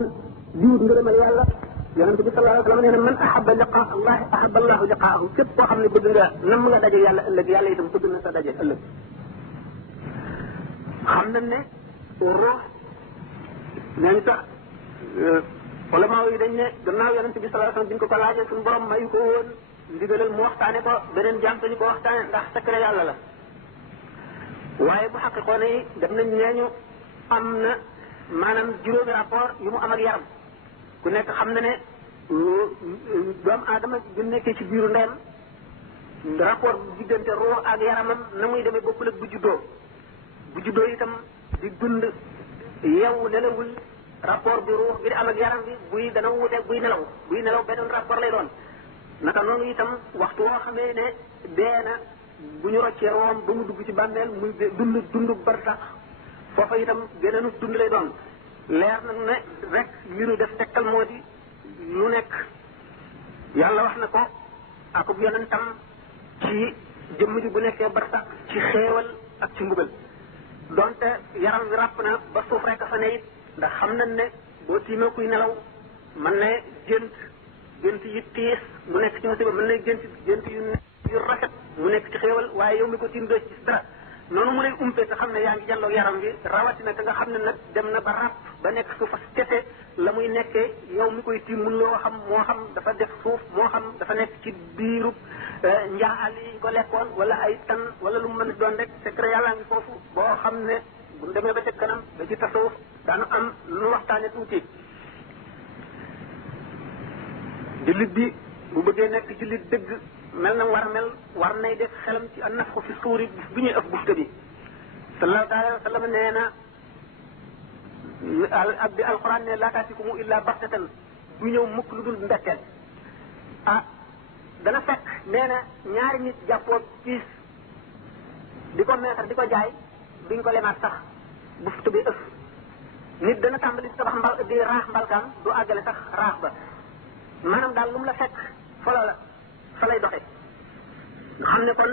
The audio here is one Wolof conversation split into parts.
di wut ngërëmal yàlla yonente bi sallallahu alayhi wa sallam nee na man ahabba liqaa allah ahabba allahu liqaahu képp koo xam ne bëgg nga nam nga daje yàlla ëllëg yàlla itam bëgg na sa daje ëllëg xam nañ ne ruux nañ sax ulama yi dañ ne gannaaw yonente bi sallallahu alayhi wa sallam bi ñu ko laajee suñu borom mayu ko woon ndigalal mu waxtaane ko beneen jàmm ñu ko waxtaane ndax secret yàlla la waaye bu xaqiqoon yi dem nañ neeñu am na maanaam juróomi rapport yu mu am ak yaram ku nekk xam na ne doomu aadama bu nekkee ci biiru ndeyam rapport bu diggante ruux ak yaramam na muy demee bokkul ak bu juddoo itam di dund yeewu nelawul rapport bi ruux bi di am ak yaram bi buy dana wuute buy nelaw beneen rapport lay doon naka noonu itam waxtu woo xamee ne dee na bu ñu roccee room ba mu dugg ci bàmmeel muy dund barsax foofa itam geneenu dund lay doon leer na ne rek li nu def tekkal moo di lu nekk yàlla wax na ko akub yonentam ci jëmm ji bu nekkee barsax ci xéewal ak ci mbugal donte yaram wi ràpp na ba suuf rek fa ne it ndax xam nañ ne boo tiimee kuy nelaw mën na gént yi tiis mu nekk ci musiba mën na gént yu rafet mu nekk ci xéewal waaye yow mi ko tiim doo ci dara noonu mu lay umpee te xam ne yaa ngi jàlloog yaram wi rawatina te nga xam ne nag dem na ba ràpp ba nekk suuf a kese la muy nekkee yow mi koy tiim mun loo xam moo xam dafa def suuf moo xam dafa nekk ci biirub njaaxal yi ko lekkoon wala ay tan wala lu mu mën a doon rek secret yàllaa ngi foofu boo xam ne bu demee ba ca kanam ba ci tasawuf daanu am lu waxtaane tuuti jullit bi bu bëggee nekk jullit dëgg mel na war a mel war nay def xelam ci an nafxu fi suuri bi ñuy ëf bufta bi sallallahu alayhi wa sallam nee na bi alquran ne laa taatikumu illa baxtatan du ñëw mukk lu dul mbetteel dana fekk nee na ñaari nit jàppoo piis di ko meetar di ko jaay duñ ko lemaat sax bufta bi ëf nit dana tàmbali di tabax di raax mbalkaam du àggale sax raax ba maanaam daal lu mu la fekk fa lay doxe nga xam ne kon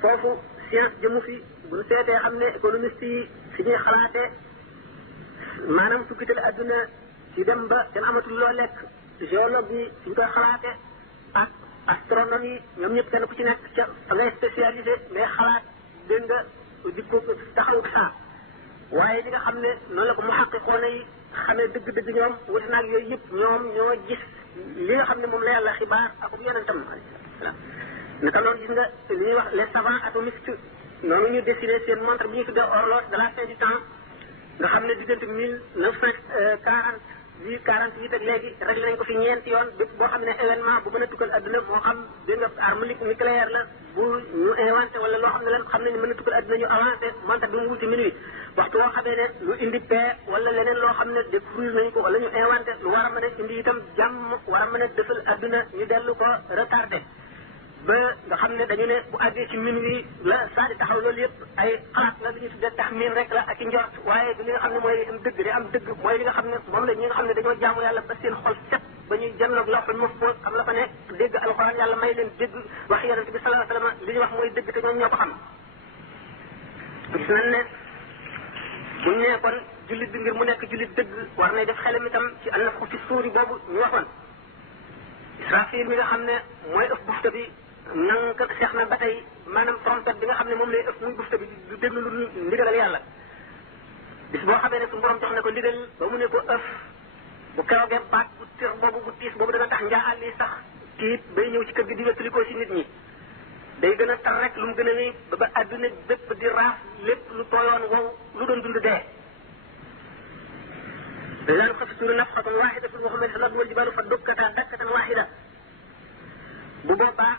foofu science jëmu fi bu ñu seetee xam ne économiste yi fi ñuy xalaatee maanaam tukkitale adduna ci dem ba kenn amatul loo lekk géologue yi fi ñu koy xalaatee ak astronome yi ñoom ñëpp kenn ku ci nekk ca fa ngay spécialisé mais xalaat dégg nga di ko taxaw saa waaye li nga xam ne noonu la ko muhaqqiqoona yi xamee dëgg-dëgg ñoom wuti naag yooyu yëpp ñoom ñoo gis li nga xam ne moom la yàlla xibaar ak yonentam voilà naka noonu gis nga li ñuy wax les savants atomistes noonu ñu dessiné seen montre bi ñu tuddee horloge de la fin du temps nga xam ne diggante 1948 ak léegi réglé nañ ko fi ñeenti yoon bépp boo xam ne événement bu mën a tukkal adduna moo xam dégg nga arme nucléaire la bu ñu inventé wala loo xam ne lan xam nañ mën a tukkal adduna ñu avancé montre bi mu wuti minuit waxtu woo xamee ne lu indi paix wala leneen loo xam ne découvrir nañ ko wala ñu inventé lu war a mën a indi itam jàmm war a mën a defal adduna ñu dellu ko retardé ba nga xam ne dañu ne bu àggee ci minuit la saa di taxaw loolu yëpp ay xalaat la li ñu tuddee taxmin rek la ak i njort waaye li nga xam ne mooy itam dëgg di am dëgg mooy li nga xam ne moom la ñi nga xam ne dañoo jaamu yàlla ba seen xol set ba ñuy janloog lawhul mahfuz xam la fa ne dégg alxuraan yàlla may leen dégg wax yonent bi sallallahu alayhi wasallam li ñu wax mooy dëgg te ñoom ñoo ko xam gis nañ ne buñ ne kon jullit bi ngir mu nekk jullit dëgg war nay def xelam itam ci an-nafxu fi suuri boobu ñu waxoon Israfil mi nga xam ne mooy ëf bufta bi nang ko seex na ba tey maanaam trompette bi nga xam ne moom lay ëf muy bufta bi du déglu lu ndigalal yàlla bis boo xamee ne su borom jox na ko ndigal ba mu ne ko ëf bu keroogee baat bu tir boobu bu tiis boobu dana tax njaaxal li sax tiit bay ñëw ci kër gi di wettalikoo si nit ñi day gën a tar rek lu mu gën a nii ba adduna bépp di raaf lépp lu tooyoon wow lu doon dund dee laan xafisuna nafxatan waxidatun wa xumilat al-ardu wal jibalu fa dukkata dakkatan waxida bu boobaa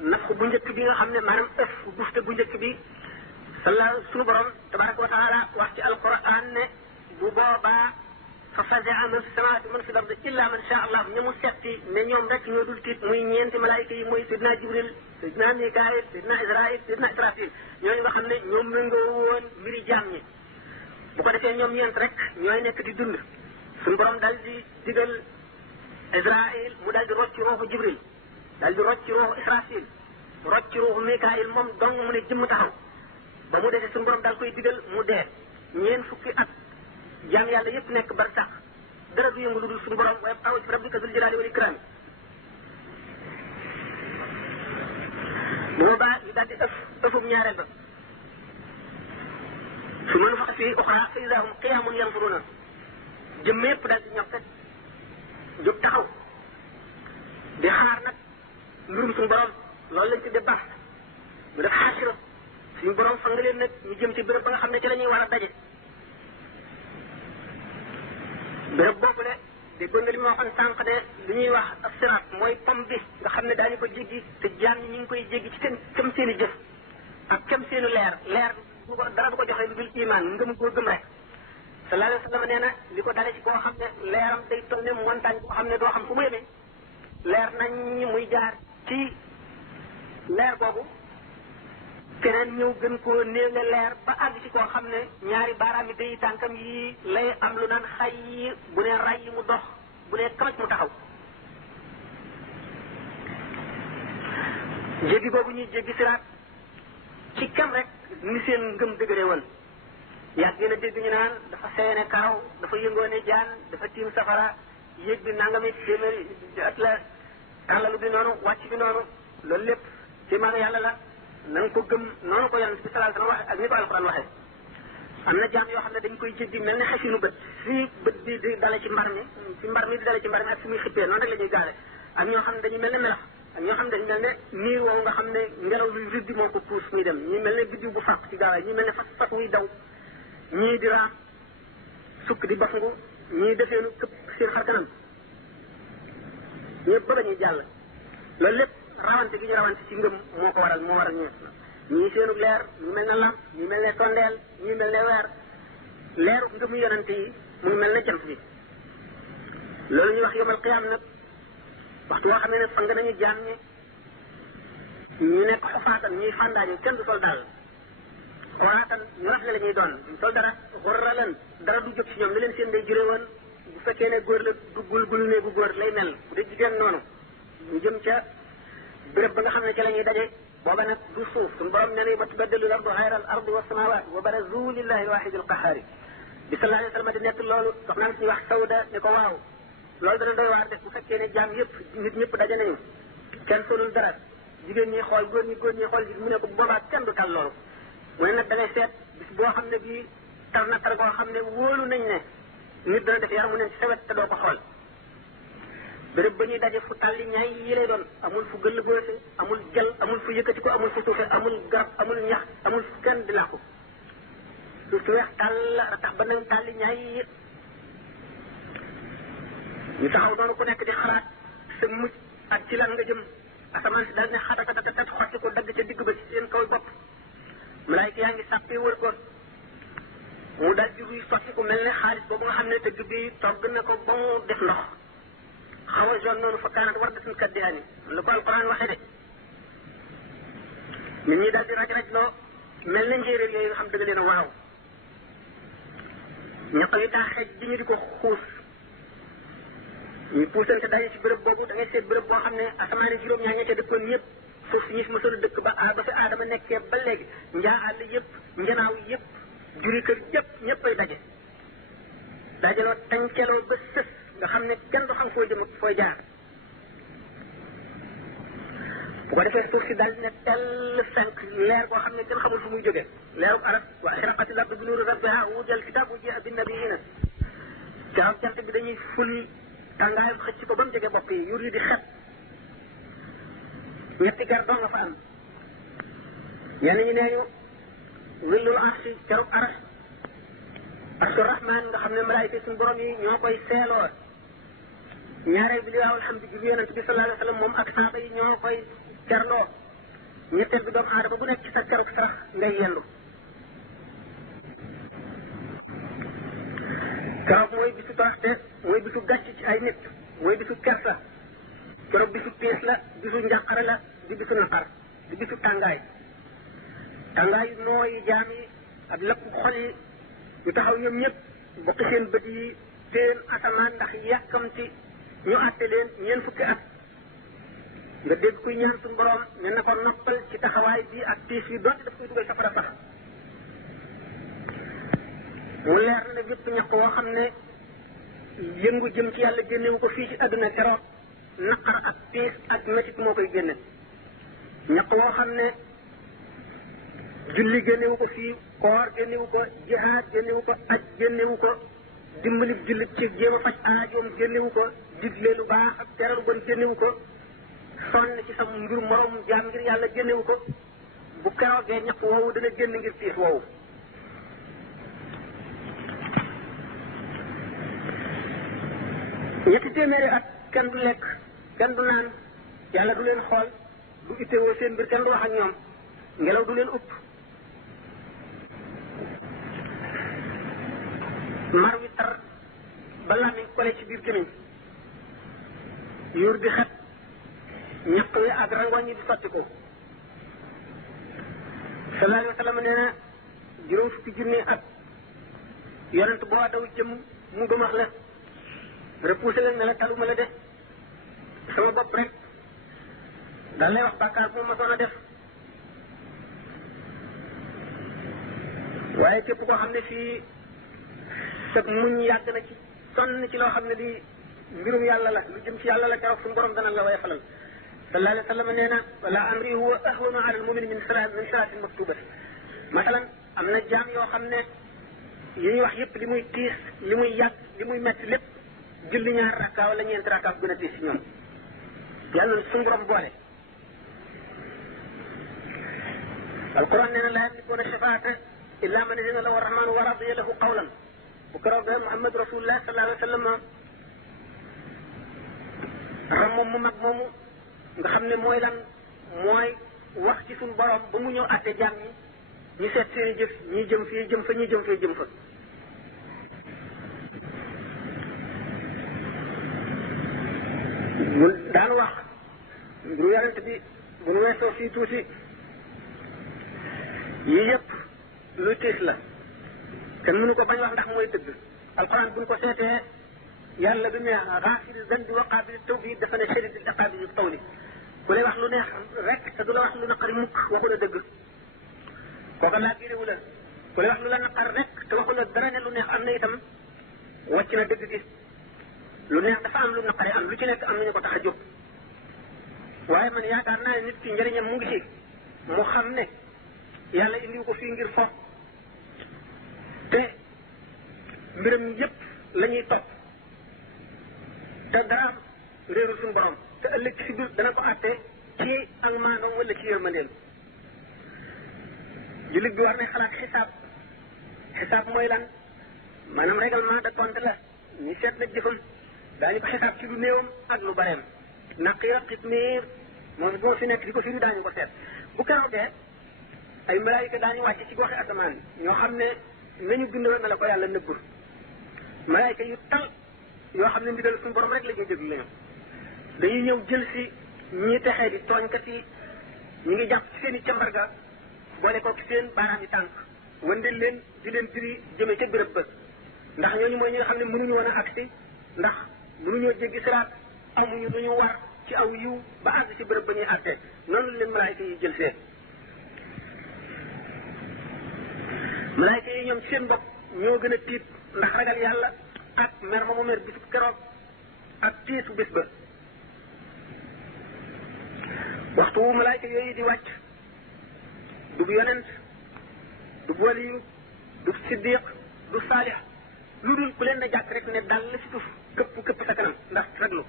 nafx bu njëkk bi nga xam ne maanaam ëf bufte bu njëkk bi sunu borom tabaraka wa taala wax ci alquran ne bu boobaa fa fazaa man fi samawati man fi l ardi illa man sha allah ña mu setti ne ñoom rek ñoo dul tiit muy ñeenti malaayika yi muy sidna jibril sidna mikail sidna israil sidna israfil ñooñu nga xam ne ñoom méngoo woon mbiri jaam ñi bu ko defee ñoom ñeent rek ñooy nekk di dund suñu borom dal di digal israil mu dal di rocc ruuxu jibril dal di rocc ruuxu israfil rocc ruuxu mikail moom dong mu ne jëmm taxaw ba mu defee suñu borom daal koy digal mu dee ñeen fukki at jaam yàlla yëpp nekk bar sax dara du yëngu lu dul suñu borom waaye aw ci rabbika zul jalaali wal ikraam boobaa ñu daal di ëffum ñaareel ba su ma nufaxa fii uxra fa idaa hum qiyaamun yanzuruna jëmm yëpp daal di ñox rek jóg taxaw di xaar nag mbirum suñu borom loolu lañ ci de baax mu def xaasira suñu borom fa nga leen nag ñu jëm ci béréb ba nga xam ne ci la ñuy war a daje béréb boobu de déggoon nga li ma waxoon sànq ne li ñuy wax ab siraat mooy pom bi nga xam ne daañu ko jéggi te jaam ñi ñu ngi koy jéggi ci kem seen i jëf ak kem seenu leer bu ko dara du ko joxe lu dul iman ngëm koo gëm rek sallallahu alayhi wa sallam nee na li ko dale ci koo xam ne leeram day toll ne montagne boo xam ne doo xam fu mu yemee leer nañ ñi muy jaar ci leer boobu keneen ñëw gën koo néewle leer ba àgg ci koo xam ne ñaari baaraam yi day tànkam yi lay am lu naan xay yi bu ne ray yi mu dox bu ne kamaj mu taxaw jéggi boobu ñuy jéggi siraat ci kam rek ni seen ngëm dëgëre woon yàgg gën a dégg ñu naan dafa seene karaw dafa yëngoone jaan dafa tiim safara yéeg bi nangami téeméeri at la tàllalu bi noonu wàcc bi noonu loolu lépp ci maanu yàlla la na nga ko gëm noonu ko yonent bi sallallahu alayhi wa sallam waxe ak ni ko alxuraan waxee am na jaam yoo xam ne dañ koy jéggi mel ne xasinu bët fii bët bi di dale ci mbar mi fi mbar mi di dale ci mbar mi ak fi muy xippee noonu rek la ñuy gaale ak ñoo xam ne dañuy mel ne melax ak ñoo xam ne dañu mel ne niir woowu nga xam ne ngelaw luy riddi moo ko puus muy dem ñii mel ne biddiw bu fàq ci gaawaay ñii mel ne fas wuy daw ñii di raam sukk di bafangu ñii defeenu këpp seen xar kanam ñëpp ba dañuy jàll loolu lépp rawante gi ñu rawante ci ngëm moo ko waral moo waral ñii seenu leer ñu mel ne lamp ñu mel ne tondeel ñu mel ne weer leeru ngëmu yonante yi mu ngi mel ne jant bi loolu ñuy wax yomal qiyaam nag waxtu yoo xam ne fang nañu jaam ñi ñu nekk xufaatan ñuy fàndaañu kenn du sol daal xoraatan ñu rafle la ñuy doon ñu sol dara xurralan dara du jóg ci ñoom li leen seen day juré woon bu fekkee ne góor la du gul ne bu góor lay mel bu dee jigéen noonu ñu jëm ca béréb ba nga xam ne ca la ñuy daje booba nag du suuf suñu borom nee na ma tubaddalu l-ardu ghayra al-ardi wa samaawaat wa barazu lillahi al-waahidi al-qahhaar bi sallallahu alayhi wa sallam di nekk loolu soxna si wax Sawda ne ko waaw loolu dana doy waar def bu fekkee ne jaam yëpp nit ñëpp daje nañu kenn solul dara jigéen ñi xool góor ñi xool mu ne ko boobaa kenn du tal loolu mu ne nag da ngay seet bis boo xam ne bii tar na tar boo xam ne wóolu nañ ne nit dana def yaramu neen ci sawet te doo ko xool béréb ba ñuy daje fu tàlli ñaay yi lay doon amul fu gëll góose amul jël amul fu yëkkati ko amul fu suufe amul garab amul ñax amul fu kenn di làqu suuf si weex tàll tax ba nañ tàlli ñaay yi ñu taxaw noonu ku nekk di xalaat sa mucc ak ci lan nga jëm asamaan si daal ne xatatatatat xotti ko dagg ca digg ba ci seen kaw bopp malaayka yaa ngi sàppee wër ko mu daal di ruy sotti ko mel ne xaalis boobu nga xam ne dëgg bi togg na ko ba mu def ndox xaw a zone noonu fa kaanat wardatan kaddihaani la ko alquran waxee de nit ñi daal di raj loo mel ne njéeréer yooyu nga xam dëgg leen waaw ñaq yi daa xeej di ñu di ko xuus ñu puusante daje ci béréb boobu da ngay seet béréb boo xam ne asamaani juróom-ñaar ña ca dëkkoon ñëpp suuf si ñi fi mësoon a dëkk ba fi aadama nekkee ba léegi njaa àll yëpp njanaaw yëpp juri kër yëpp ñëppay daje dajaloo tànceloo ba sës nga xam ne kenn du xam foo jëm fooy jaar bu ko defee suuf si daal di ne tell fenk leer boo xam ne kenn xamul fu muy jógee leeru arab wa ashraqatil ardu bi nuuri rabbiha wa wudiyal kitaabu wa ji'a bin nabiyyiina ca jant bi dañuy ful tàngaayam xëcc ko ba mu jege bopp yi yur yi di xet ñetti ker doo nga fa am ñenn ñi nee ñu willul arsi kerub aras arsu rahman nga xam ne malaayika suñu borom yi ñoo koy seeloo ñaareel bi li waaw alhamdu ji bi yonent bi sallallahu alayhi wa sallam moom ak saaba yi ñoo koy kerloo ñetteel bi doomu aadama bu nekk ci sa kerub sarax ngay yendu keroog mooy bisu toroxte mooy bisu gàcc ci ay nit mooy bisu kersa keroog bisu piis la bisu njàqare la di bisu naqar di bisu tàngaay tàngaay nooyi jaam yi ak lëpp xol yi ñu taxaw ñoom ñëpp bokk seen bët yi seen asamaan ndax yàkkamti ñu àtte leen ñeen fukki at nga dégg kuy ñaan suñu borom ne na ko noppal ci taxawaay bi ak tiis yi doonte daf koy dugal safara sax mu leer na ne bépp ñaq woo xam ne yëngu jëm ci yàlla génnewu ko fii ci àdduna keroog naqar ak tiis ak métit moo koy génne ñaq woo xam ne julli génnewu ko fii koor génnewu ko jihaad génnewu ko aj génnewu ko dimbali jullit ci jéem a faj aajoom génnewu ko digle lu baax ak tere lu bon génnewu ko sonn ci sa mbir morom jaam ngir yàlla génnewu ko bu keroogee ñaq woowu dana génn ngir tiis woowu ñetti téeméeri at kenn du lekk kenn du naan yàlla du leen xool du ittewoo seen mbir kenn du wax ak ñoom ngelaw du leen upp mar wi tar ba làmmiñ kole ci biir gémmiñ yuur di xet ñaq wi ak rangoñ yi di sotti ko sallallahu alayhi wa sallam nee na juróom fukki junni at yonent boo daw jëm mu gëmax la repoussé leen ne la taluma la de sama bopp rek daal lay wax bàkkaar bu ma soon a def waaye képp koo xam ne fii sa muñ yàgg na ci sonn ci loo xam ne di mbirum yàlla la lu jëm ci yàlla la keroog suñu borom dana la way falal sallallahu alayhi wa sallam nee na wala amri huwa ahwanu ala almumin min salaatin maktubati masalan am na jaam yoo xam ne yi ñuy wax yëpp li muy tiis li muy yàgg li muy metti lépp julli ñaar rakka wala ñeenti rakka bu gën a tiis ci ñoom yàlla na suñu borom boole alquran nee na la yamlikuuna shafaata illa man adina lahu arrahmanu wa radiya lahu qawlan bu keroog Muhammad rasulullah sallallahu alayhi wa sallam ram moom mu mag moomu nga xam ne mooy lan mooy wax ci suñu borom ba mu ñëw àtte jaam ñi ñu seet seen i jëf ñii jëm fii jëm fa ñii jëm fii jëm fa daan wax mbiru yonent bi bu nu weesoo fii tuuti yii yëpp lu tiis la kenn mënu ko bañ wax ndax mooy dëgg alquran bu ñu ko seetee yàlla bi ne xaafiri zanbi wa qaabili tawbi dafa ne shadidil iqaabi yu tawli ku lay wax lu neex rek te du la wax lu naqari mukk waxu la dëgg kooka laa giriwu la ku lay wax lu la naqar rek te waxu la dara ne lu neex am na itam wàcc na dëgg gi lu neex dafa am lu naqari am lu ci nekk am nañu ko tax a jóg waaye man yaakaar naa ne nit ki njëriñam mu ngi ci mu xam ne yàlla indiwu ko fii ngir fo te mbiram yépp la ñuy topp te dara am réerul suñu borom te ëllëg ci biir dana ko àtte ci ak maandoom wala ci yërmandeem jullit bi war na xalaat xisaab mooy lan maanaam règlement de compte la ñu seet nag jëfam daañu ko xisaab ci lu néewam ak lu bareem naqiira qitmiir moom moo fi nekk di ko firi daañu ko seet bu keroogee ay malaayika daañu wàcc ci goxi asamaan ñoo xam ne nañu bindoon na la ko yàlla nëbbul malaayika yu tal yoo xam ne ndigal suñu borom rek la ñuy déglu lañu dañuy ñëw jël si ñi texee di tooñkat yi ñu ngi jàpp ci seen i cambarga boole ko seen baaraam yi tànk wëndeel leen di leen diri jëme ca béréb ba ndax ñooñu mooy ñi nga xam ne mënuñu woon a agsi ndax mënuñoo jéggi siraat amuñu lu ñu war ci aw yiw ba àgg ci béréb ba ñuy àtte noonu la leen malaayika yi jël see malaayika yi ñoom ci seen bopp ñoo gën a tiit ndax ragal yàlla ak mer ma mu mer bisu keroog ak tiisu bis ba waxtu wu malaayika yooyu di wàcc du yonent du waliyu du siddiq du saalix lu dul ku leen na jàkk rek ne dal la ci suuf këpp sa kanam ndax raglu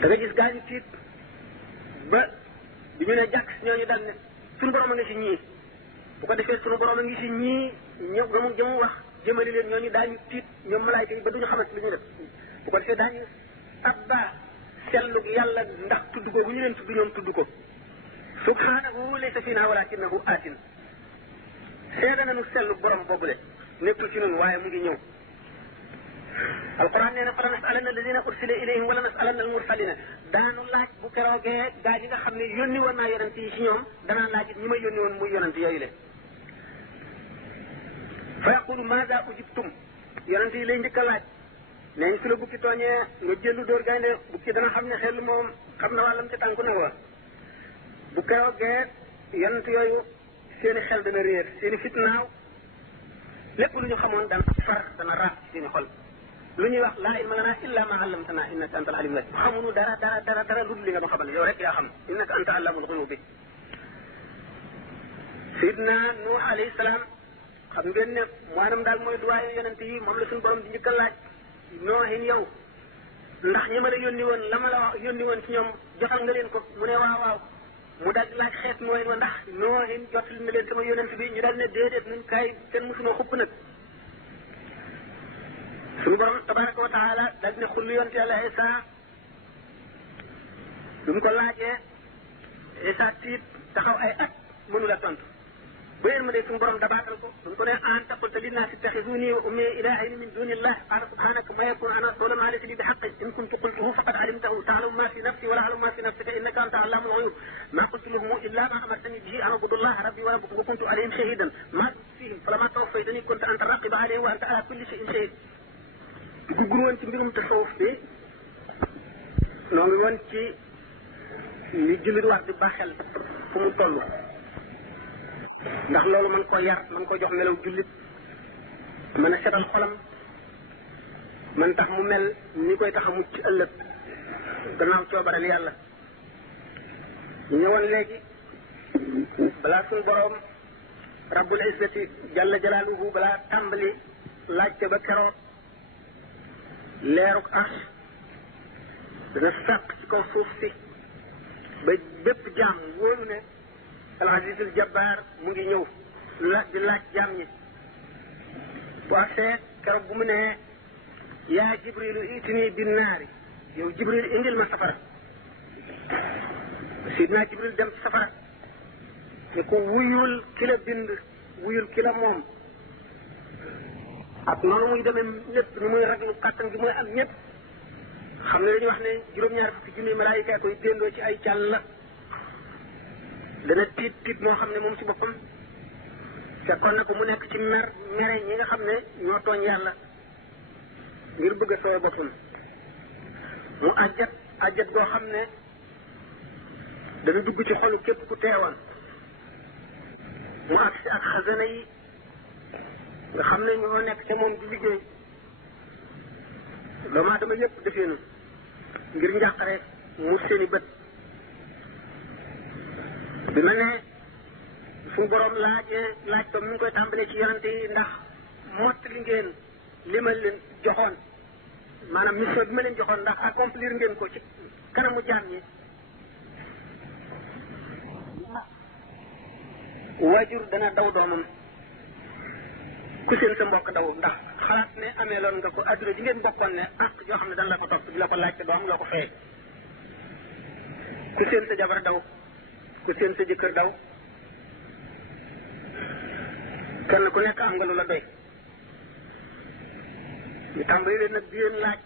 da nga gis gaañu tiit ba bi ñu ne jàkk ñooñu dal ne suñu borom a ngi ci ñii bu ko defee suñu borom a ngi ci ñii ñoo gamu jëm wax jëmali leen ñooñu daañu tiit ñoom malaayka yi ba duñu xamante lu ñu def bu ko defee daañu abba sellug yàlla ndax tudd ko bu ñu leen tudd ñoom tudd ko subhanahu laysa fina walakinahu atin seeda nañu sellug borom boobule nekkul ci ñun waaye mu ngi ñëw alquran nee na fala nasalanna alladina ursila ilayhim wala nasalanna almursalina daanu laaj bu keroogee gaa yi nga xam ne yónni woon naa yonent yi ci ñoom danaa laaj it ñi ma yónni woon muy yonent yooyu le fa yaqulu maada ujibtum yonent yi lay njëkk a laaj nee su la bukki tooñee nga jëllu dóor gaynde bukki dana xam ne xel moom xam na wàllam ca tànku na wa bu keroogee yonent yooyu seeni xel dana réer seeni fitnaaw lépp lu ñu xamoon daan far dana raaf ci seen xol lu ñuy wax laa ilma lana illa ma allamtana innaka anta al-alim al-hakim xamuñu dara lu dul li nga ma xamal yow rek yaa xam innaka anta allamul ghuyubi Sidna Nuux alayhi salaam xam ngeen ne maanaam daal mooy duwaayu yonent yi moom la suñu borom di njëkk a laaj noohin yow ndax ñi ma la yónni woon la ma la wax yónni woon ci ñoom jotal nga leen ko mu ne waaw mu daal di laaj xeet noohin wa ndax noohin jotal na leen sama yonent bi ñu daal ne déedéet nuñ kaay kenn mësunoo xupp nag suñu borom tabaraka wa taala daal di ne xullu yonent yàlla Isa bi mu ko laajee Isa tiit taxaw ay at mënu la tontu ba yéen ma de suñu borom dabaatal ko buñ ko ne anta qulta linnaasi ittaxizuni wa ummi ilaahayni min dunillah qaala subhanaka ma yakunu an aqula ma laysa li bi haqqin in kuntu qultuhu faqad alimtahu ta'lamu ma fi nafsi wa la a'lamu ma fi nafsika innaka anta allamul ghuyub ma qultu lahum illa ma amartani bihi an a'budu allaha rabbi wa rabbakum wa kuntu alayhim shahidan ma dumtu fihim falamma tawaffaytani kunta anta raqiba alayhim wa anta ala kulli shay'in shahid guggul woon ci mbirum tasawuf bi noo ngi woon ci li jullit war di baaxel fu mu toll ndax loolu mën koo yar mën ko jox melaw jullit mën a setal xolam mën tax mu mel ni koy tax a mucc ci ëllëg gannaaw coobareel yàlla ñëwoon léegi balaa suñu boroom rabbul izzati jalla jalaaluhu balaa tàmbali laajte ba keroog leeruk arsh dana sàq ci kaw suuf si ba bépp jaam wóolu ne al azizul jabbaar mu ngi ñëw di laaj jaam ñi bu agsee keroog bu mu nee yaa jibrilu itini bin naari yow jibril indil ma safara sidna jibril dem ci safara ne ko wuyul ki la bind wuyul ki la moom ak noonu muy demee lépp ni muy raglu kàttan gi muy am ñëpp xam ne dañuy wax ne juróom-ñaar fukki junni malaayika koy déndoo ci ay càll la dana tiit moo xam ne moom ci boppam fekkoon na ko mu nekk ci mere ñi nga xam ne ñoo tooñ yàlla ngir bëgg a sooy boppam mu ajjat goo xam ne dana dugg ci xolu képp ku teewoon mu agsi ak xasana yi nga xam ne ñoo nekk ca moom di liggéey doomu aadama yëpp defeenu ngir njàqare mu seeni bët bi ma ne suñu borom laaj ko mi ngi koy tàmbalee ci yonante yi ndax mott li ngeen li ma leen joxoon maanaam mission bi ma leen joxoon ndax accomplir ngeen ko ci kanamu jaam ñi waajur dana daw doomam ku seen sa mbokk daw ndax xalaat ne amee loon nga ko adduna ji ngeen bokkoon ne ak yoo xam ne dana la ko topp di la ko laaj te doom loo ko fee ku seen sa jabar daw ku seen sa jëkkër daw kenn ku nekk am nga lu la doy ñu tàmbali leen nag di leen laaj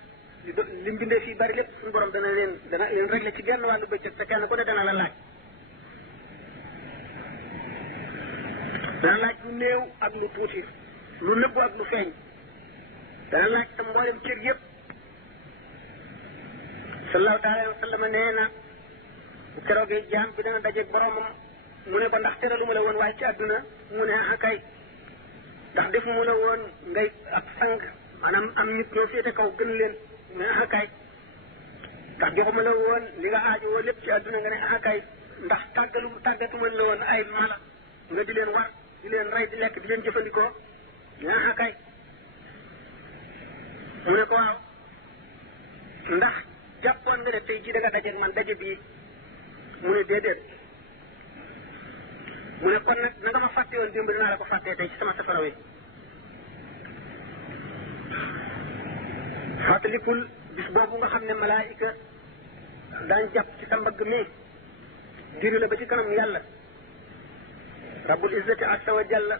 li mbindee fii bari lépp suñu borom dana leen réglé ci genn wàllu bëccëg te kenn ku ne dana la laaj dana laaj lu néew ak lu tuuti lu nëbbu ak lu feeñ dana laaj tam mboolem cër yëpp sallallahu taala wa sallam nee na bu keroogee jaam bi dana dajeeg boromam mu ne ko ndax teralu ma la woon waaye ci àdduna mu ne ah kay ndax def mu la woon ngay ab sang maanaam am nit ñoo féete kaw gën leen mu ne ah kay ndax joxuma la woon li nga aajowoo lépp ci àdduna nga ne ah kay ndax tàggatuma la woon ay mala nga di leen war di leen rey di lekk di leen jëfandikoo mu ne ah kay mu ne ko waaw ndax jàppoon nga ne tey jii da nga dajeeg man daje bii mu ne déedéet mu ne kon nag na nga ma fàtte woon démb dinaa la ko fàttee tey ci sama safara wi fàttalikul bis boobu nga xam ne malaayika daañ jàpp ci sa mbagg mi diri la ba ci kanam yàlla rabbul izzati azza wa jalla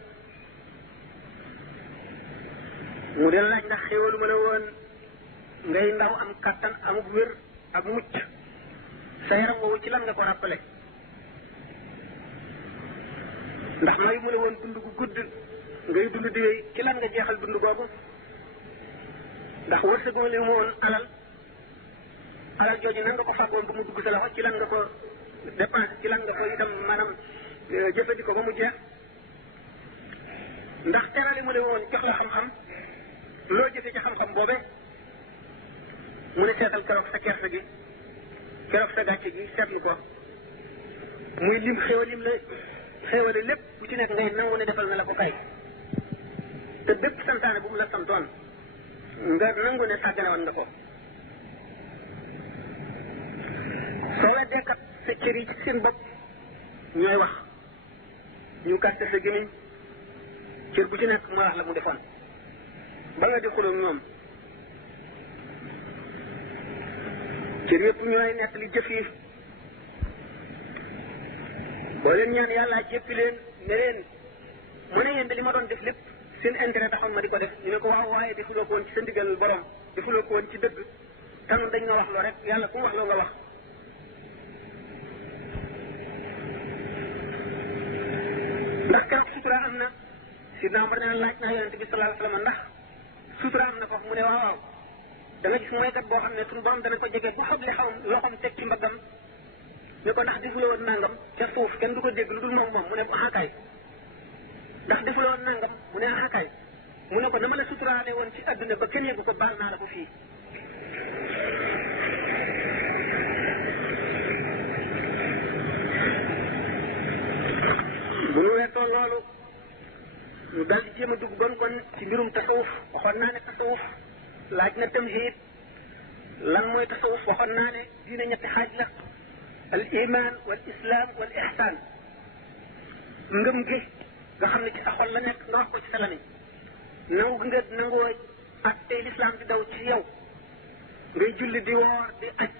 mu dee laaj ndax xéewalu ma la woon ngay ndaw am kattan amuk wér ak mucc sa yaram woowu ci lan nga ko rappelé ndax mayu mu la woon dund gu gudd ngay dund di wéy ci lan nga jeexal dund googu ndax wërsëgoo li mu woon alal jooju nan nga ko fàggoon ba mu dugg sa loxo ci lan nga ko dépensé ci lan nga ko itam maanaam jëfandikoo ba mu jeex ndax terale mu ne woon jox la xam-xam loo jëfee ci xam-xam boobe mu ne seetal keroog sa kersa gi keroog sa gàcce gi seetlu ko muy lim xéwalim la xéwale lépp bu ci nekk ngay nangu ne defal na la ko kay te bépp santaane bu mu la santoon nga nangu ne sàggane nga ko soo la dekkat sa cër yi ci seen bopp ñooy wax ñu kaste sa gémmiñ cër bu ci nekk mu wax la mu defoon ba nga di xuloo ñoom cër yëpp ñooy nekk li jëf yi boo leen ñaan yàlla jéppi leen ne leen mu ne yéen de li ma doon def lépp seen intérêt taxoon ma di ko def ñu ne ko waaw waaye defuloo ko woon ci sa ndigal borom defuloo ko woon ci dëgg tanun dañ nga wax loo rek yàlla ku mu wax loo nga wax ndax keroog sutura am na sidna Umar nee na laaj naa yonente bi sallallahu alayhi wa sallam ndax sutura am na ko mu ne waaw waaw da nga gis mooykat boo xam ne suñu borom dana ko jege bu xob li xaw loxoom teg ci mbaggam ne ko ndax defuloo woon nangam ca suuf kenn du ko dégg lu dul moom mu ne axakaay ndax defuloo woon nangam mu ne axakaay mu ne ko dama la suturaale woon ci adduna ba kenn yëgu ko baal naa la ko fii bu ñu wettoo loolu ñu dal di jéem a dugg kon ci mbirum tasawuf waxoon naa ne tasawuf laaj na tamhid lan mooy tasawuf waxoon naa ne diine ñetti xaaj la al iman wal islam wal ihsan ngëm gi nga xam ne ci sa xol la nekk nga wax ko ci sa lamiñ nangu nga nangoo ak tey l'islam di daw ci yow ngay julli di woor di aj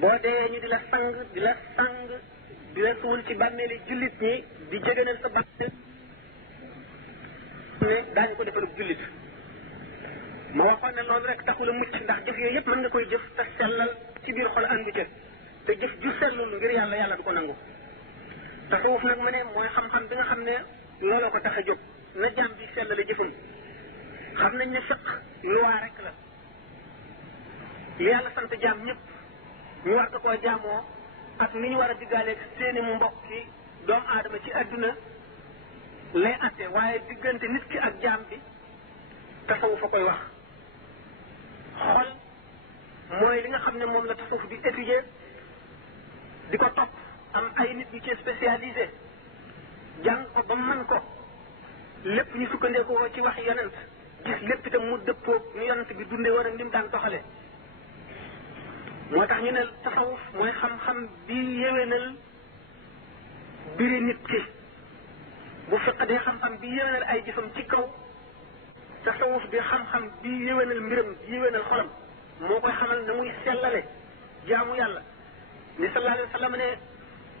boo dee ñu di la sang di la suul ci bàmmeeli jullit ñi di jeganal sa bàmmeel ne daañu ko defal jullit ma waxoon ne loolu rek taxul a mucc ndax jëf yooyu yëpp mën nga koy jëf te sellal ci biir xol andu ca te jëf ju sellul ngir yàlla du ko nangu tasawuf nag ma ne mooy xam-xam bi nga xam ne looloo ko tax a jóg na jaam bi sellale jëfam xam nañ ne fiq loi rek la li yàlla sant jaam ñëpp ñu war ko koo jaamoo ak ni ñu war a diggaaleeg seeni mbokki doomu aadama ci adduna lay atte waaye diggante nit ki ak jaam bi tasawuf a koy wax xol mooy li nga xam ne moom la tasawuf di étudier di ko topp am ay nit ñu ci spécialisé jàng ko ba mën ko lépp ñu sukkandekoo ci wax yonent gis lépp itam mu dëppoo ni yonent bi dundee woon ak ni mu daan doxale moo tax ñu ne tasawuf mooy xam-xam bi yéwénal biri nit ki bu fekk dee xam-xam bi yéwénal ay jëfam ci kaw tasawuf di xam-xam bi yéwénal mbiram bi yéwénal xolam moo koy xamal na muy sellale jaamu yàlla ni sallallahu alayhi wa sallam ne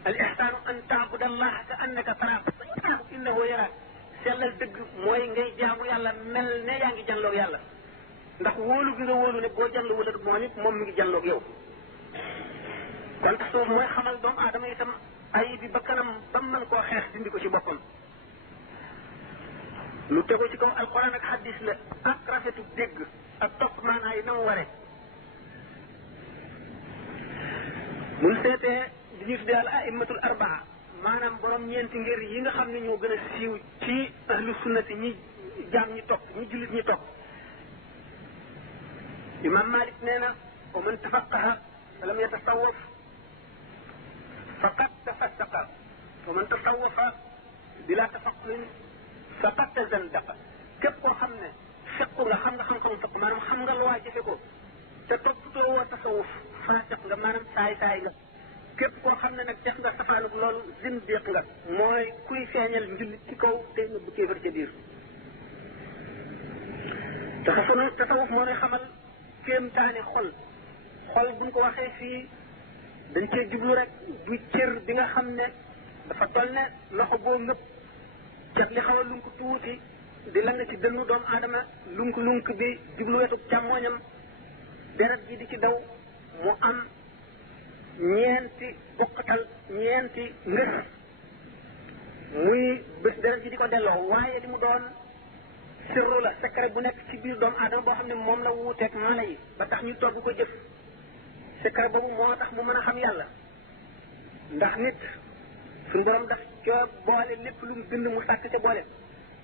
al ihsaanu an taabuda allaha ka annaka taraahu fa innahu yaraak sellal dëgg mooy ngay jaamu yàlla mel ne yaa ngi janloog yàlla ndax wóolu gi nga wóolu ne boo janlu wala moo nit moom mi ngi janloog yow kon tasawuf mooy xamal doomu aadama itam ay bi ba kanam ba mën koo xeex dindi ko ci boppam lu tegu ci kaw alquran ak hadis la ak rafetu dégg ak topp maanaa yi na mu waree mun seetee di ñu tuddee al aimmatul arbaa maanaam borom ñeenti ngir yi nga xam ne ñoo gën a siiw ci ahlu sunnati ñi jaam ñi topp ñi jullit ñi topp imam malik nee na wa man tafaqaha fa lam yatasawaf faqad tafassaqa wa man tasawafa bila tafaquhin faqad tazandaqa képp koo xam ne fekku nga xam nga xam-xamu fekk maanaam xam nga lu waa jëfe ko te toppatoo woo tasawuf faasiq nga maanaam saay nga képp koo xam ne nag def nga safaanug loolu zindiq nga mooy kuy feeñal njullit ci kaw te nëbb kéefar ca biir tasawuf moo ne xamal kéemtaani xol buñ ko waxee fii dañ cee jublu rek du cër bi nga xam ne dafa toll ne loxo boo ngëpp cat li xaw a lunk tuuti di la nga ci dënnu doomu aadama lunk bi jublu wetu càmmooñam deret ji di ci daw mu am ñeenti bokkatal ñeenti ngës muy bés deret ji di ko delloo waaye li mu doon sirru la secret bu nekk ci biir doomu aadama boo xam ne moom la wuuteeg mala yi ba tax ñu togg ko jëf secret boobu moo tax mu mën a xam yàlla ndax nit suñu borom daf coo boole lépp lu mu bind mu sàkk ca boole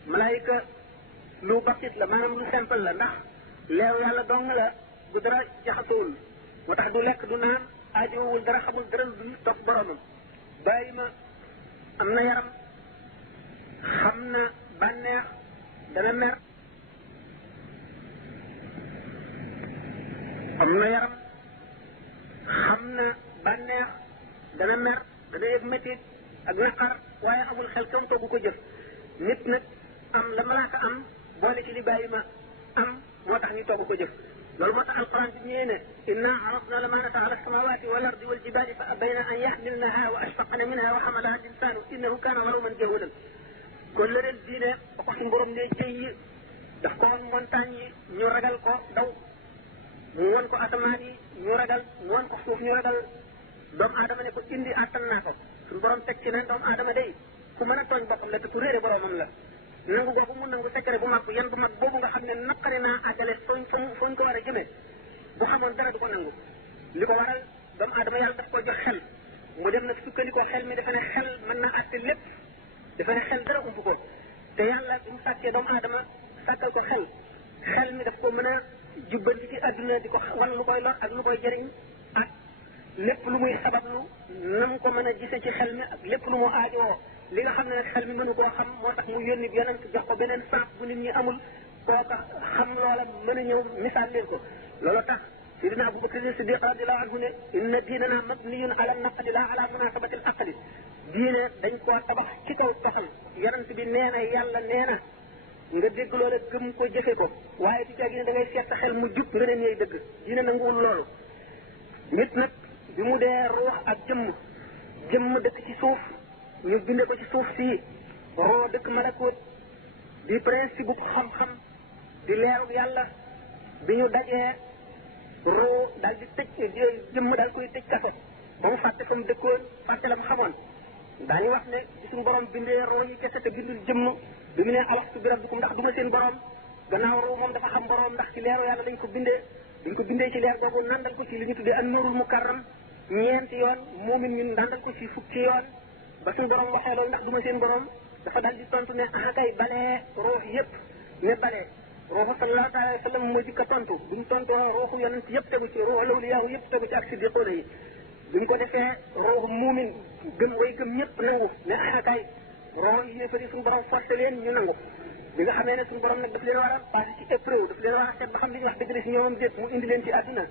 malaayika lu basit la maanaam lu simple la ndax leew yàlla dong la bu dara jaxasowul moo tax du lekk du naan aajowul dara xamul dara du topp boromam bàyyi ma am na yaram xam na bànneex dana mer am na yaram xam na bànneex dana mer dana yëg métit ak naqar waaye amul xel kam toogu ko jëf nit nag am la malaaka am boole ci li bàyyi ma am moo tax ñu toogu ko jëf loolu moo tax alquran bi ñëwee ne inna aradna lamanata ala samawati wal ardi wal jibali fa abayna an yaxmilnaha wa ashfaqna minha wa xamalaha al insanu innahu kana zaluman jahulan kon leneen diine ba ko suñu borom ne jëy yi daf ko woon montagne yi ñu ragal ko daw mu won ko asamaan yi ñu ragal mu won ko suuf ñu ragal doomu aadama ne ko indi attan naa ko suñu borom teg ci ne doomu aadama day ku mën a tooñ boppam la te ku réere boromam la nangu boobu mu nangu secret bu mag yan bu mag boobu nga xam ne naqari naa àggale fooñ ko war a jëmee bu xamoon dara du ko nangu li ko waral doomu aadama yàlla daf ko jox xel mu dem nag sukkandikoo xel mi dafa ne xel mën naa àtte lépp dafa ne xel dara ump ko te yàlla bi mu sàkkee doomu aadama sàkkal ko xel mi daf ko mën a jubbanti ci àdduna di ko wan lu koy lor ak lu koy jëriñ ak lépp lu muy sabablu nam ko mën a gise ci xel mi ak lépp lu mu aajowoo li nga xam ne nag xel mi mënu koo xam moo tax mu yónni yonent jox ko beneen sens bu nit ñi amul kooka xam loola mën a ñëw misaal leen ko loolu tax sidina Abubakar Siddiq radiyallahu anhu ne inna diinana mabniyun ala naqli la ala munasabati al aqli diine dañ koo tabax ci kaw toxal yonent bi nee na yàlla nee na nga dégg loola gëm ko jëfe ko waaye ci caagi ne da ngay seet sa xel mu jub nga ne ñooy dëgg diine nanguwul loolu nit nag bi mu dee ruux ak jëmm dëkk ci suuf ñu binde ko ci suuf si roo dëkk malakut di principe bu xam-xam di leeru yàlla bi ñu dajee roo daal di tëj jëmm daal koy tëj kaso ba mu fàtte fa mu dëkkoon fàtte la mu xamoon daañu wax ne ci suñu borom bindee roo yi kese te bindul jëmm bi mu ne alastu bi rabbikum ndax du ma seen borom gannaaw roo moom dafa xam borom ndax ci leeru yàlla dañ ko bindee ci leer googu nandal ko ci li ñu tuddee an nuurul mukarram ñeenti yoon moomin ñun nandal ko ci fukki yoon ba suñu borom waxee loolu ndax du ma seen borom dafa daal di tontu ne ah kay balee ruux yëpp ne balee ruuxu sallallahu alayhi wa sallam moo jëkk a tontu buñ tontoo ruuxu yonent yëpp tegu ci ruuxu lawliyaahu yëpp tegu ci ak siddiqoona yi buñ ko defee ruuxu muumin gëm ñëpp nangu ne ah kay ruux yi yéefari suñu borom forcé leen ñu nangu bi nga xamee ne suñu borom nag daf leen war a passé ci épreuve daf leen war a seet ba xam li ñu wax dëgg la si ñoomam déet mu indi leen ci àdduna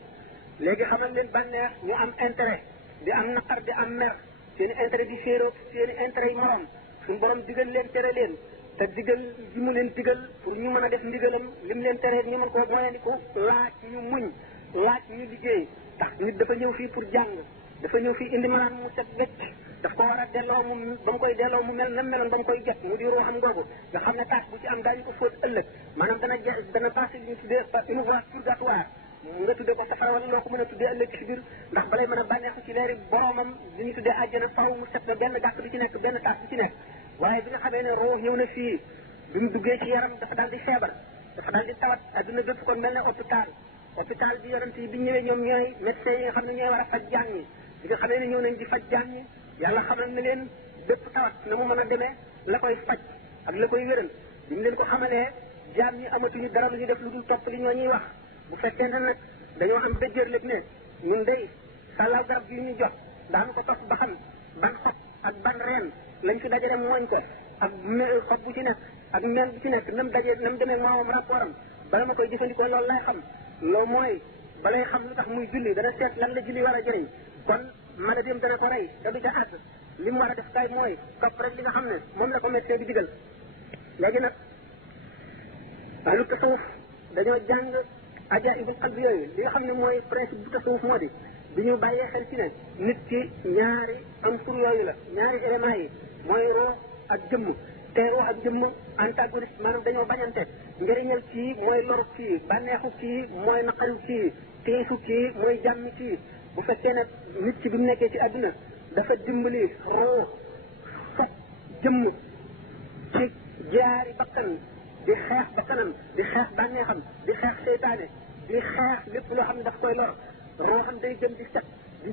léegi xamal leen bànneex ñu am intérêt di am naqar di am mer seen i intérêt di féeroog seen i intérêt yi morom suñu borom digal leen tere leen te digal ji mu leen digal pour ñu mën a def ndigalam lim leen tere ñu mën koo moyandiku laaj ñu muñ laaj ñu liggéey tax nit dafa ñëw fii pour jàng dafa ñëw fii indi maanaam mu set wecc daf ko war a delloo mu ba mu koy delloo mu mel na meloon ba mu koy jot mu di ruuxam googu nga xam ne taas bu ci am daañu ko fóot ëllëg maanaam dana passé li ñu tuddee une voie purgatoire nga tuddee ko safara wala loo ko mën a tuddee ëllëg ci biir ndax balay mën a bànneexu ci leeri boromam li ñu tuddee àjjana faw mu set na benn gàtt bi ci nekk benn taas bi ci nekk waaye bi nga xamee ne ruux ñëw na fii bi mu duggee ci yaram dafa daal di feebar dafa daal di tawat adduna bépp kon mel ne hôpital bi yonent yi bi ñëwee ñoom ñooy médecins yi nga xam ne ñooy war a faj jaam ñi bi nga xamee ne ñëw nañ di faj jaam ñi yàlla xamal na leen bépp tawat na mu mën a demee la koy faj ak la koy wéral bi ñu leen ko xamalee jaam ñi amatuñu dara lu ñu def lu dul topp li ñoo ñuy wax bu fekkee ne nag dañoo am dëjër lépp ne ñun day sàllaaw garab gi ñu jot daanu ko topp ba xam ban xob ak ban reen lañ fi dajale mooñ ko ak xob bu ci nekk ak meen bu ci nekk nam daje nam demee moomam rapport am bala ma koy jëfandikoo loolu lay xam loolu mooy balay xam lu tax muy julli dana seet lan la julli war a jëriñ kon maladie dana ko rey te du ca àgg li mu war a def kay mooy topp rek li nga xam ne moom la ko médecin bi digal léegi nag ahlu tasawuf dañoo jàng ajaibul qalbi yooyu li nga xam ne mooy principe bu tasawuf moo di bi ñu bàyyee xel ci ne nit ki ñaari unsur yooyu la ñaari éléments yi mooy ruux ak jëmm te ruux ak jëmm antagoniste maanaam dañoo bañante njëriñal kii mooy loru kii bànneexu kii mooy naqaru kii tiisu kii mooy jàmmi kii bu fekkee ne nit ki bi mu nekkee ci àdduna dafa dimbali ruux fat jëmm ci jaari bakkan di xeex bakkanam di xeex bànneexam di xeex seytaane di xeex lépp loo xam ne daf koy lor ruuxam day gën di set di